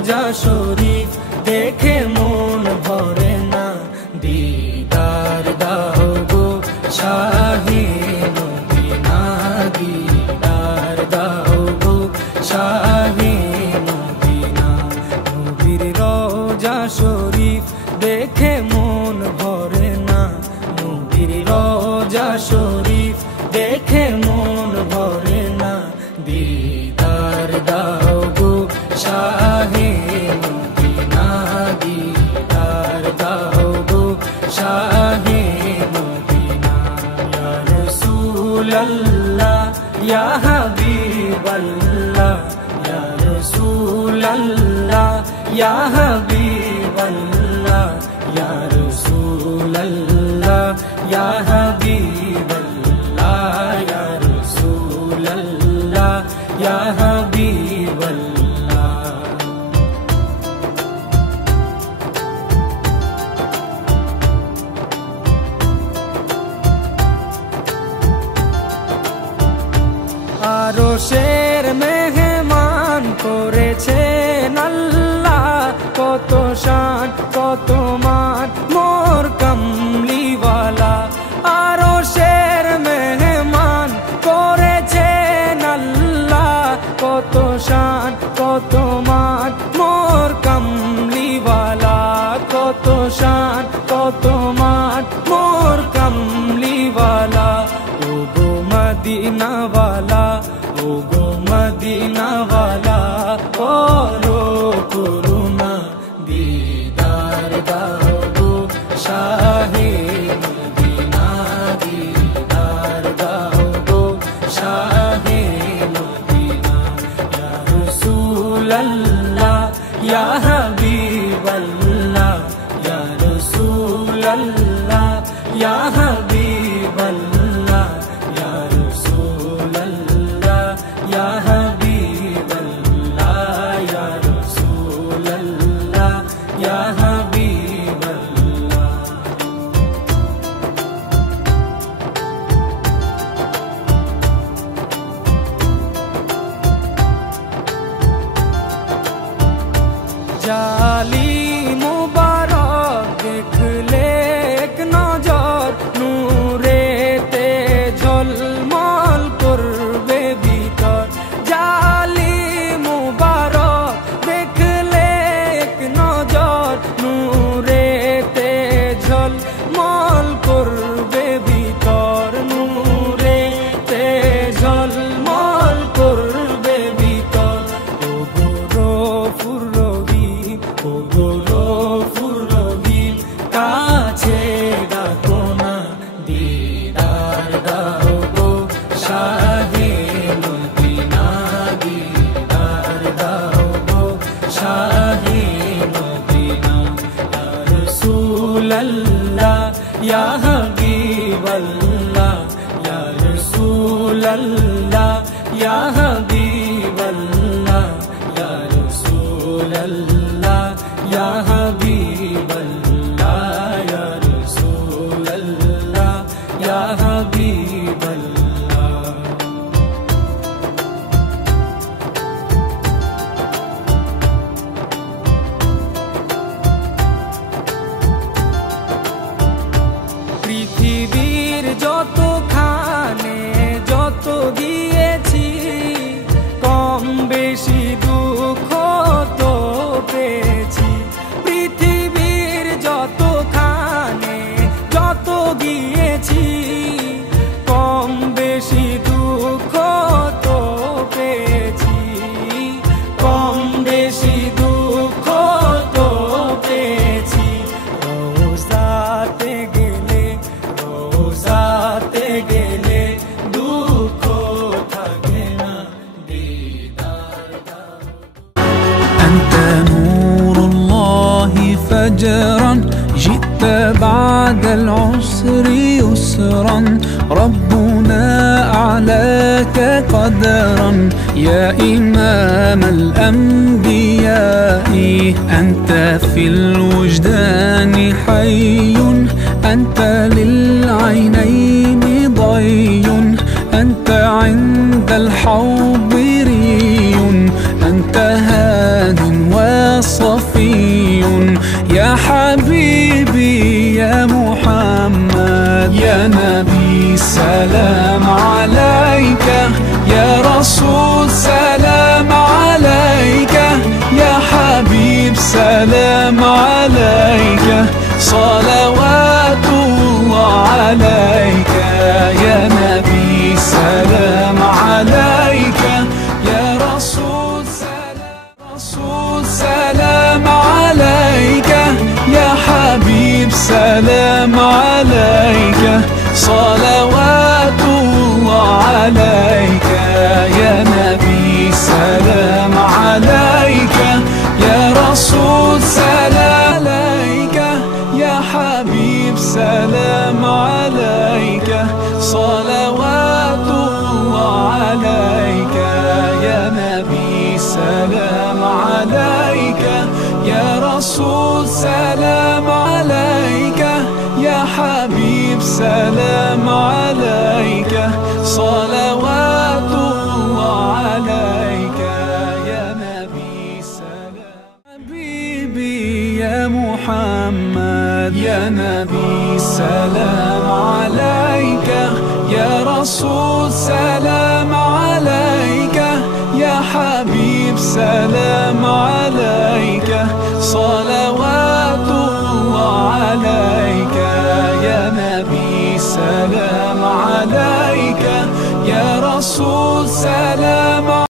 রোজা শরীফ দেখে মন ভরে না, দিদার দাও গো শাহে মদিনা, দিদার দাও গো শাহে মদিনা। নবীর রোজা শরীফ দেখে মন ভরে না, নবীর রোজা শরীফ দেখে মন ভরে না, দিদার দাও গো শাহে মদিনা, দিদার দাও গো শাহে মদিনা। ইয়া রাসূলাল্লাহ ইয়া হাবিবাল্লাহ, ইয়া রাসূলাল্লাহ ইয়া হাবিবাল্লাহ, ইয়া রাসূলাল্লাহ ইয়া হাবিবাল্লাহ, ইয়া রাসূলাল্লাহ ইয়া হাবিবাল্লাহ। আরশের মেহমান করেছেন আল্লাহ, কত শান কত মান মোর কামলিওয়ালা। আরশের মেহমান করেছেন আল্লাহ, কত শান কত মান মোর কামলিওয়ালা, কত শান কত মান মোর কামলিওয়ালা। ও গো মদিনাওয়ালা, ও গো মদিনাওয়ালা, করো করুণা, দিদার দাও গো শাহে মদিনা, দিদার দাও গো শাহে মদিনা। ইয়া রাসূলাল্লাহ ইয়া হাবিবাল্লাহ, ইয়া রাসূলাল্লাহ ইয়া হাবিবাল্লাহ, ইয়া রাসূলাল্লাহ ইয়া হাবিবাল্লাহ, ইয়া রাসূলাল্লাহ ইয়া হাবিবাল্লাহ। জালি মুবারক দেখলে এক নজর, নূরেতে ঝলমল করবে ভিতর। জালি মুবারক দেখলে এক নজর, নূরেতে ঝলমল করবে ভিতর, নূরেতে ঝলমল করবে ভিতর। ও গো রফুর রহিম, ও গো রফুর রহিম, কাছে ডাকো না, দিদার দাও গো শাহে মদিনা, দিদার দাও গো শাহে মদিনা। ইয়া রাসূলাল্লাহ ইয়া হাবিবাল্লাহ, ইয়া রাসূলাল্লাহ ইয়া হাবিবাল্লাহ, ইয়া রাসূলাল্লাহ ইয়া হাবিবাল্লাহ, ইয়া রাসূলাল্লাহ ইয়া হাবিবাল্লাহ। পৃথিবীর যতখানে যত গিয়েছি, কম বেশি দুঃখ তো পেয়েছি। পৃথিবীর যতখানে যত গিয়েছি, কম বেশি দুঃখ তো পেয়েছি, কম বেশি দুঃখ তো পেয়েছি। রোজাতে গেলে, রোজাতে গেলে দুঃখ থাকে না, দিদার দাও। أنت نور الله فجرا، جئت بعد العسر يسرا، ربنا أعلاك قدرا، يا إمام الأنبياء. أنت في الوجدان حي، أنت للعينين ضي، أنت عند الحوض ري، أنت هاد صفي يا حبيبي يا محمد. يا نبي سلام عليك، يا رسول سلام عليك، يا حبيب سلام عليك، صلوات الله عليك. يا نبي سلام عليك، يا رسول سلام عليك، يا حبيب سلام عليك، صلوات الله عليك. يا نبي سلام عليك، يا رسول سلام عليك، يا حبيب سلام عليك، صلوات الله عليك. يا نبي سلام عليك، يا رسول سلام عليك، يا حبيب سلام عليك، صلوات الله عليك. يا نبي سلام حبيبي يا محمد. يا نبي سلام عليك، يا رسول سلام عليك، يا حبيب سلام عليك، صلوات الله عليك. يا نبي سلام عليك، يا رسول سلام